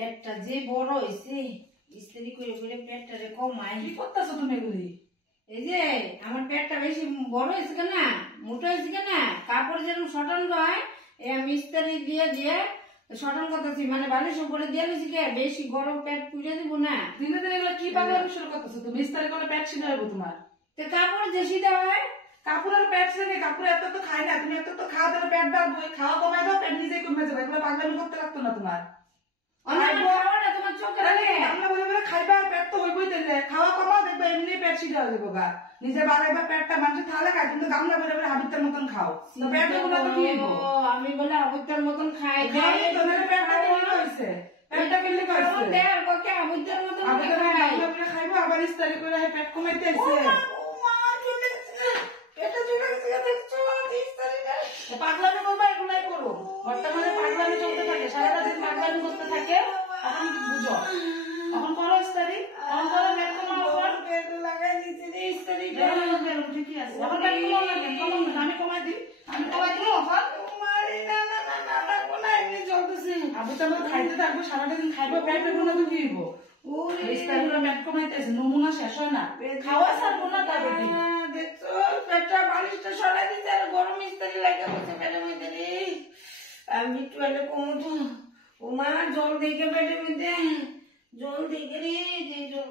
পেটটা যে বড় হয়েছে ইস্ত্রি করে করে পেটটারে কমাই। কি করতেছো তুমি এগুলি? এই যে আমার পেটটা বেশি বড় হয়েছে কেন, মোটা হয়েছে কেন, কাপড় যেরকম শটন হয় আমি ইস্ত্রি দিয়ে দিয়ে শটন করতেছি, মানে বালিশ উপরে দিয়ে দিয়েছি কে বেশি গরম পেট পুড়ে দিব না। দিনে দিনে এগুলো কি পাগলামি শুরু করতেছো তুমি? ইস্তারি করলে পেট সিধা হইব তোমার। তো কাপড় যে সিধা হয়, কাপড়ের পেট সিধে কাপড় এত তো খাই না, তুমি এত তো খাওয়া দাও পেট বাড়বো, খাওয়া কমাই দাও পেট নিজেই কমে যাবে। এগুলো পাগলামি করতে লাগতো না তোমার। তোমার চোখে আমরা বলে বলে খাইবা আর পেট তো হইবই দিলে, খাওয়া কমাও দেখবে এমনি পেট সিধা হয়ে যাবো গা। নিজে বাড়াইবা পেটটা মানুষের থালে খায়, কিন্তু গামলা বলে বলে হাবিতের মতন খাও, পেট এগুলো তো কি হইব? আমি বলে আবুদ্দার মতন খাই তোমার পেটটা কেমন হয়েছে? পেটটা কেমনি হয়েছে? আবুদ্দার মতন খাইবো আবার ইস্তারি করে পেট কমাইতে আসছে। পাগলামি করবা, এগুলাই করো। বর্তমানে পাগলামি চলতে থাকে, সারাটা দিন পাগলামি করতে থাকে। এখন বুঝো, এখন করো ইস্তারি, এখন করো পেট কমাও। পেট লাগাই দিতে ইস্তারি ঠিকই আছে, এখন পেট কমাও লাগে, আমি কমাই দিই, আমি কমাই দিই। আবু তো আমরা খাইতে থাকবো, সারাটা দিন খাইবো, পেট পেট না তো কি হইব? ইস্তারি করে পেট কমাইতে আছে, নমুনা শেষ হয় না, খাওয়া ছাড়বো না তার বেটি। দেখছো পেটটা বালিশটা সরাই দিতে আর গরম ইস্তারি লাগে বসে পেটের মধ্যে রে। আমি একটু এলে কমতো ও মা জল দেখে পেটের মধ্যে জল দেখে রে, যে জল